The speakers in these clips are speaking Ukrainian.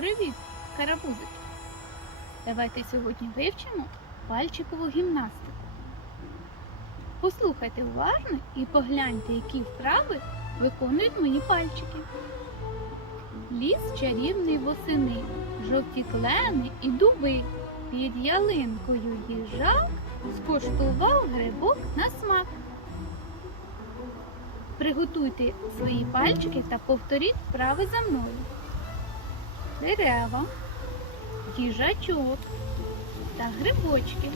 Привіт, карапузики! Давайте сьогодні вивчимо пальчикову гімнастику. Послухайте уважно і погляньте, які вправи виконують мої пальчики. Ліс чарівний восени, жовті клени і дуби. Під ялинкою їжак скуштував грибок на смак. Приготуйте свої пальчики та повторіть вправи за мною. Дерева, їжачок та грибочки.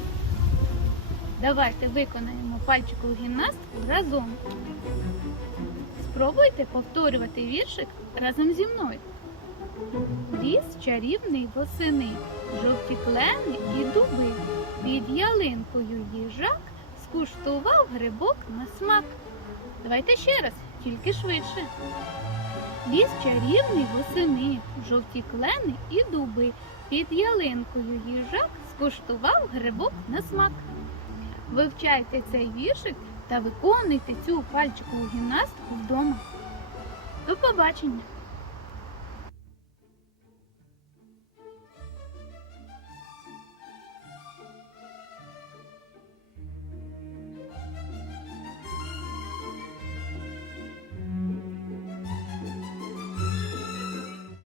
Давайте виконаємо пальчикову гімнастику разом. Спробуйте повторювати віршик разом зі мною. Ліс чарівний восени, жовті клени і дуби. Під ялинкою їжак скуштував грибок на смак. Давайте ще раз, тільки швидше. Ліс чарівний восени, жовті клени і дуби. Під ялинкою їжак скуштував грибок на смак. Вивчайте цей віршик та виконуйте цю пальчикову гімнастику вдома. До побачення!